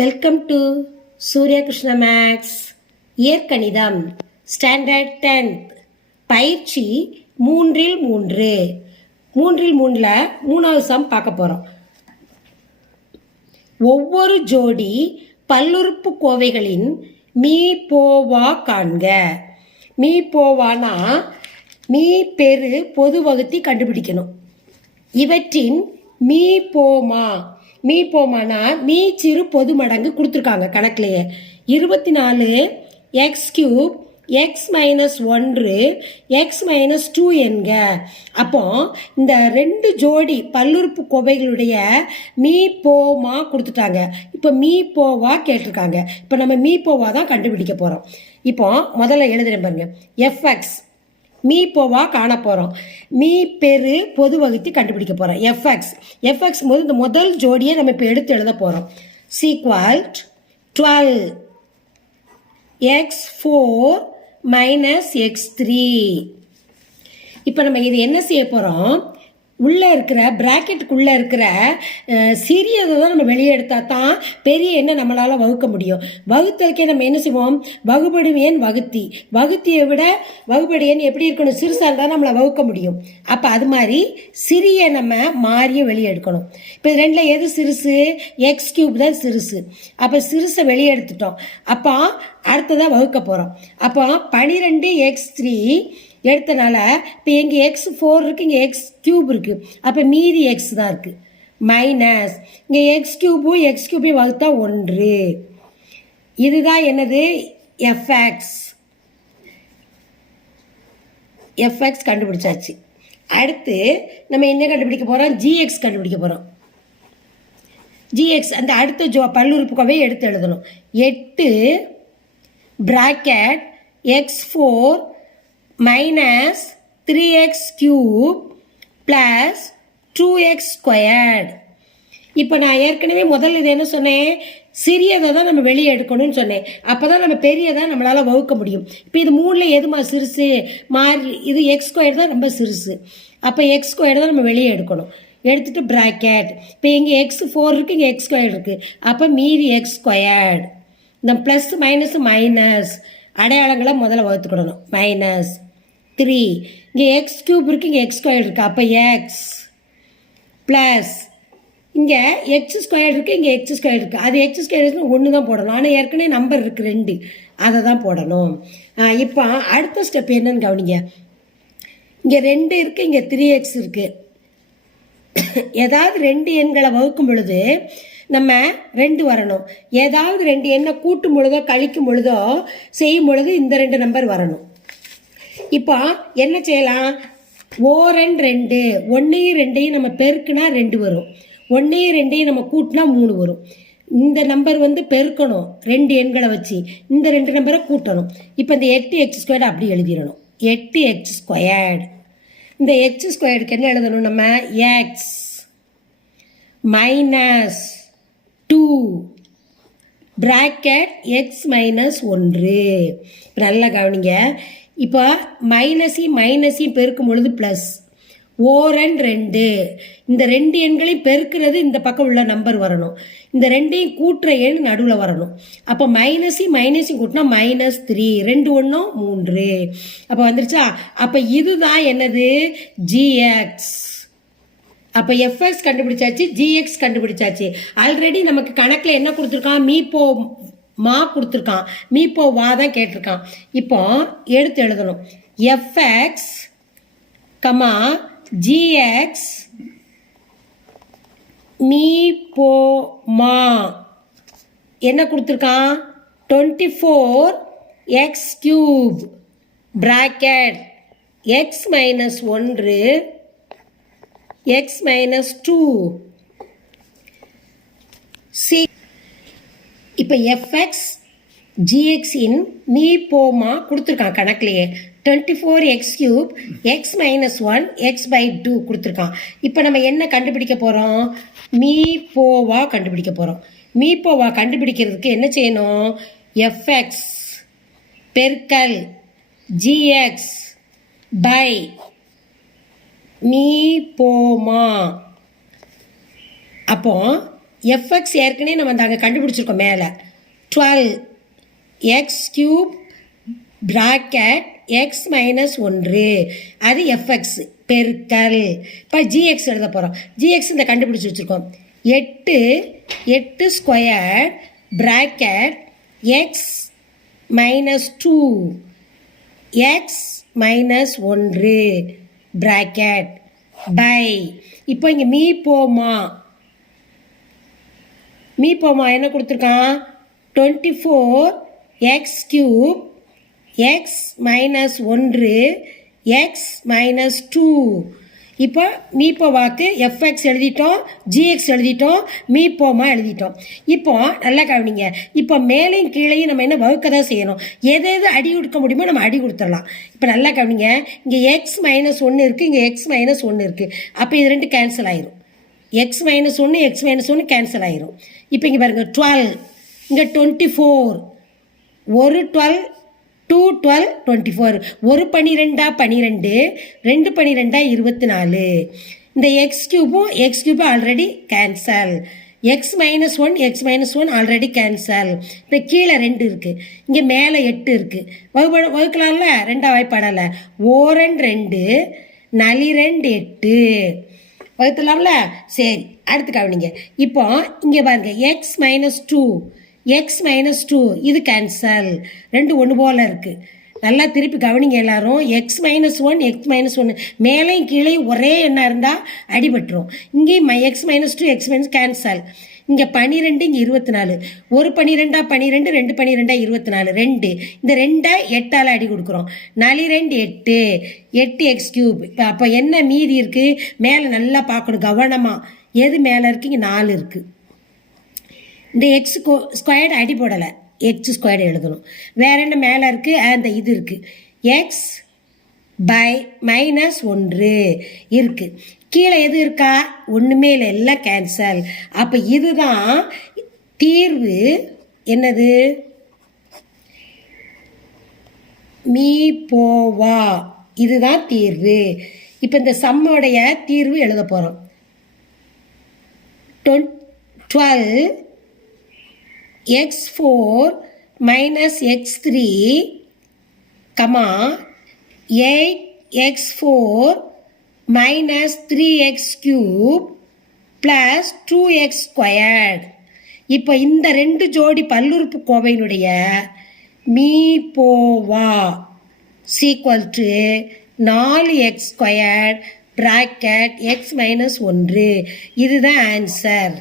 Welcome to Suryakrishna maths இயற்கணிதம் standard tenth பயிற்சி மூன்றில் மூன்று. மூன்றில் மூணில் மூணாவது சம் பார்க்க போகிறோம் ஒவ்வொரு ஜோடி பல்லுறுப்பு கோவைகளின் மீ போவா காண்க. மீ போவானா மீ பெரு பொது வகுத்தி கண்டுபிடிக்கணும். இவற்றின் மீ போமா மீ போமானா மீ சிறு பொது மடங்கு கொடுத்துருக்காங்க கணக்குலையே. இருபத்தி நாலு எக்ஸ் கியூப் எக்ஸ் மைனஸ் ஒன்று எக்ஸ் மைனஸ் டூ என்க. அப்போ இந்த ரெண்டு ஜோடி பல்லுறுப்பு கோவைகளுடைய மீ போமா கொடுத்துட்டாங்க. இப்போ மீ போவா கேட்டிருக்காங்க. இப்போ நம்ம மீ போவா தான் கண்டுபிடிக்க போகிறோம் இப்போ முதல்ல எழுதுறேன் பாருங்க. எஃப்எக்ஸ் மீ போவா காண போகிறோம் மீ பெரு பொது வகுத்தி கண்டுபிடிக்க போகிறோம் எஃப்எக்ஸ் எஃப்எக்ஸ் போது இந்த முதல் ஜோடியை நம்ம இப்போ எடுத்து எழுத போகிறோம் சீக்வல்ட் twelve x four minus x three இப்போ நம்ம இது என்ன செய்ய போகிறோம் உள்ளே இருக்கிற ப்ராக்கெட்டுக்குள்ளே இருக்கிற சிறியதை தான் நம்ம வெளியே எடுத்தால் தான் பெரிய எண்ணை நம்மளால் வகுக்க முடியும். வகுத்ததுக்கே நம்ம என்ன செய்வோம்? வகுபடும் எண் வகுத்தி. வகுத்தியை விட வகுபடு எண் எப்படி இருக்கணும்? சிறுசாக இருந்தால் நம்மளை வகுக்க முடியும். அப்போ அது மாதிரி சிறிய நம்ம மாறிய வெளியே எடுக்கணும். இப்போ ரெண்டில் எது சிறுசு? எக்ஸ் கியூப் தான் சிறுசு. அப்போ சிறுசை வெளியே எடுத்துட்டோம். அப்போ அடுத்ததாக வகுக்க போகிறோம் அப்போ பனிரெண்டு எக்ஸ் த்ரீ எடுத்தனால இப்போ இங்கே எக்ஸ் ஃபோர் இருக்குது இங்கே எக்ஸ் கியூப் இருக்குது அப்போ மீதி எக்ஸ் தான் இருக்குது மைனஸ் இங்கே எக்ஸ் கியூபும் எக்ஸ் கியூபையும் வகுத்தா ஒன்று. இதுதான் என்னது? எஃப்எக்ஸ் எஃப்எக்ஸ் கண்டுபிடிச்சாச்சு. அடுத்து நம்ம என்ன கண்டுபிடிக்க போகிறோம் ஜிஎக்ஸ் கண்டுபிடிக்க போகிறோம் ஜிஎக்ஸ் அந்த அடுத்த ஜோ பல்லுறுப்புக்கோவை எடுத்து எழுதணும். எட்டு bracket x four minus three x cube plus two x squared இப்போ நான் ஏற்கனவே முதல்ல இது என்ன சொன்னேன்? சிறியதை தான் நம்ம வெளியே எடுக்கணும்னு சொன்னேன். அப்போ தான் நம்ம பெரியதாக நம்மளால் வகுக்க முடியும். இப்போ இது மூணில் எதுமா சிறுசு? மாறி இது எக்ஸ் ஸ்கொயர் தான் ரொம்ப சிறுசு. அப்போ எக்ஸ் ஸ்கொயர் தான் நம்ம வெளியே எடுக்கணும். எடுத்துட்டு ப்ராக்கெட் இப்போ இங்கே எக்ஸ் ஃபோர் இருக்குது இங்கே எக்ஸ் ஸ்கொயர் இருக்குது அப்போ மீதி எக்ஸ் ஸ்கொயர்டு இந்த ப்ளஸ் மைனஸ் மைனஸ் அடையாளங்களை முதல்ல வகுத்துக்கிடணும். மைனஸ் த்ரீ இங்கே எக்ஸ் க்யூப் இருக்குது இங்கே எக்ஸ் ஸ்கொயர் இருக்குது அப்போ எக்ஸ் ப்ளஸ் இங்கே எக்ஸ் ஸ்கொயர் இருக்குது இங்கே எக்ஸ் ஸ்கொயர் இருக்குது அது எக்ஸ் ஸ்கொயர் ஒன்று தான் போடணும். ஆனால் ஏற்கனவே நம்பர் இருக்குது ரெண்டு. அதை தான் போடணும் இப்போ அடுத்த ஸ்டெப் என்னன்னு கவனிங்க. இங்கே ரெண்டு இருக்குது இங்கே த்ரீ எக்ஸ் இருக்குது ஏதாவது ரெண்டு எண்களை வகுக்கும் பொழுது நம்ம ரெண்டு வரணும். ஏதாவது ரெண்டு எண்ணை கூட்டும் பொழுதோ கழிக்கும் பொழுதோ செய்யும் பொழுது இந்த ரெண்டு நம்பர் வரணும். இப்போ என்ன செய்யலாம்? ஓரன் ரெண்டு. ஒன்றையும் ரெண்டையும் நம்ம பெருக்குனா ரெண்டு வரும். ஒன்றையும் ரெண்டையும் நம்ம கூட்டினா மூணு வரும். இந்த நம்பர் வந்து பெருக்கணும். ரெண்டு எண்களை வச்சு இந்த ரெண்டு நம்பரை கூட்டணும். இப்போ இந்த எட்டு எக்ஸ் ஸ்கொயர்டு அப்படி எழுதிடணும். எட்டு எக்ஸ் ஸ்கொயர்டு இந்த எக்ஸ் ஸ்கொயர்டுக்கு என்ன எழுதணும் நம்ம? X minus two bracket x minus ஒன்று. இப்போ நல்லா கவனிங்க. இப்போ மைனஸையும் மைனஸையும் பெருக்கும் பொழுது ப்ளஸ் ஓரன் ரெண்டு. இந்த ரெண்டு எண்களையும் பெருக்கிறது இந்த பக்கம் உள்ள நம்பர் வரணும். இந்த ரெண்டையும் கூட்டுற எண் நடுவில் வரணும். அப்போ மைனஸையும் மைனஸையும் கூட்டினா மைனஸ் த்ரீ ரெண்டு ஒன்றும் மூன்று. அப்போ வந்துருச்சா? அப்போ இதுதான் என்னது? ஜிஎக்ஸ் அப்போ எஃப்எஸ் கண்டுபிடிச்சாச்சு ஜிஎக்ஸ் கண்டுபிடிச்சாச்சு. ஆல்ரெடி நமக்கு கணக்கில் என்ன கொடுத்துருக்கான்? மீப்போ மா கொடுத்துருக்கான். மீப்போ வா தான் கேட்டிருக்கான். இப்போ எடுத்து எழுதணும். எஃப்எக்ஸ் கமா ஜிஎக்ஸ் மீ போ மா. என்ன கொடுத்துருக்கான்? Twenty four x cube bracket x minus ஒன்று எக்ஸ் மைனஸ் டூ சி இப்போ எஃப்எக்ஸ் ஜிஎக்ஸின் நீ போமா கொடுத்துருக்கான் கணக்குலையே. Twenty four x cube x minus one x by two கொடுத்துருக்கான். இப்போ நம்ம என்ன கண்டுபிடிக்க போகிறோம் மீ போவா கண்டுபிடிக்க போகிறோம் மீ போவா கண்டுபிடிக்கிறதுக்கு என்ன செய்யணும்? எஃப்எக்ஸ் பெருக்கல் ஜிஎக்ஸ் பை மீ போமா அப்போது எஃப்எக்ஸ் ஏற்கனவே நம்ம அந்த அங்கே கண்டுபிடிச்சிருக்கோம் மேலே. Twelve x cube bracket x minus ஒன்று. அது எஃப்எக்ஸ் பெருக்கல். இப்போ ஜிஎக்ஸ் எழுத போகிறோம் ஜிஎக்ஸ் இந்த கண்டுபிடிச்சி வச்சுருக்கோம். எட்டு எட்டு square bracket x minus two x minus ஒன்று. ப்ராக்கெட் பை இப்போ இங்கே மீ போமா மீ போமா என்ன கொடுத்துருக்கான்? Twenty four x cube x minus ஒன்று எக்ஸ் மைனஸ் டூ இப்போ மீப்போவாக்கு எஃப்எக்ஸ் எழுதிட்டோம் ஜிஎக்ஸ் எழுதிட்டோம் மீப்போமா எழுதிட்டோம். இப்போ நல்லா கவனிங்க. இப்போ மேலையும் கீழேயும் நம்ம என்ன வகுக்க தான் செய்யணும். எது எது அடி கொடுக்க முடியுமோ நம்ம அடி கொடுத்துடலாம். இப்போ நல்லா கவனிங்க. இங்கே எக்ஸ் மைனஸ் ஒன்று இருக்குது இங்கே எக்ஸ் மைனஸ் ஒன்று இருக்குது அப்போ இது ரெண்டு கேன்சல் ஆயிரும். எக்ஸ் மைனஸ் ஒன்று எக்ஸ் மைனஸ் ஒன்று கேன்சல் ஆயிரும். இப்போ இங்கே பாருங்கள் டுவெல் இங்கே டுவெண்ட்டி ஃபோர் ஒரு twelve two twelve twenty four ஒரு பனிரெண்டா பனிரெண்டு ரெண்டு பனிரெண்டா இருபத்தி நாலு இந்த எக்ஸ் கியூபும் x கியூபும் already cancel x minus one x minus one already cancel இப்போ கீழே ரெண்டு இருக்குது இங்கே மேலே எட்டு இருக்குது வகுப்பட வகுக்கலாம்ல? ரெண்டாக வாய்ப்பாடல. ஓரன் ரெண்டு நளிரெண்டு எட்டு. வகுத்துலாம்ல சரி. அடுத்து கவனிங்க இப்போ இங்கே பாருங்க x minus two x minus two இது கேன்சல் ரெண்டு ஒன்று போல் இருக்குது நல்லா திருப்பி கவனிங்க எல்லாரும். X minus one x minus ஒன்று மேலேயும் கீழே ஒரே எண்ணம் இருந்தால் அடிபட்டுரும். இங்கேயும் my x minus two x minus cancel இங்கே பனிரெண்டு இங்கே இருபத்தி நாலு ஒரு பனிரெண்டா பனிரெண்டு ரெண்டு பனிரெண்டா இருபத்தி நாலு ரெண்டு. இந்த ரெண்டை எட்டால் அடி கொடுக்குறோம். நாலு ரெண்டு எட்டு. எட்டு எக்ஸ் கியூப் இப்போ அப்போ என்ன மீதி இருக்குது மேலே நல்லா பார்க்கணும் கவனமாக எது மேலே இருக்குது இங்கே நாலு இருக்குது இந்த எக்ஸ் ஸ்கொயர்டு அடி போடலை எக்ஸ் ஸ்கொயர்டு எழுதணும். வேற என்ன மேலே இருக்குது அந்த இது இருக்குது எக்ஸ் பை மைனஸ் ஒன்று இருக்குது கீழே எது இருக்கா? ஒன்றுமே இல்லை. எல்லாம் கேன்சல் அப்போ இதுதான் தீர்வு. என்னது? மீ போவா இதுதான் தீர்வு. இப்போ இந்த சம்மோடைய தீர்வு எழுத போகிறோம் twelve x four minus x three comma eight x four minus three x cube plus two x squared இப்போ இந்த ரெண்டு ஜோடி பல்லுறுப்பு கோவையினுடைய மீ போவா சீக்வல் டு நாலு x squared bracket x minus ஒன்று இதுதான் ஆன்சர்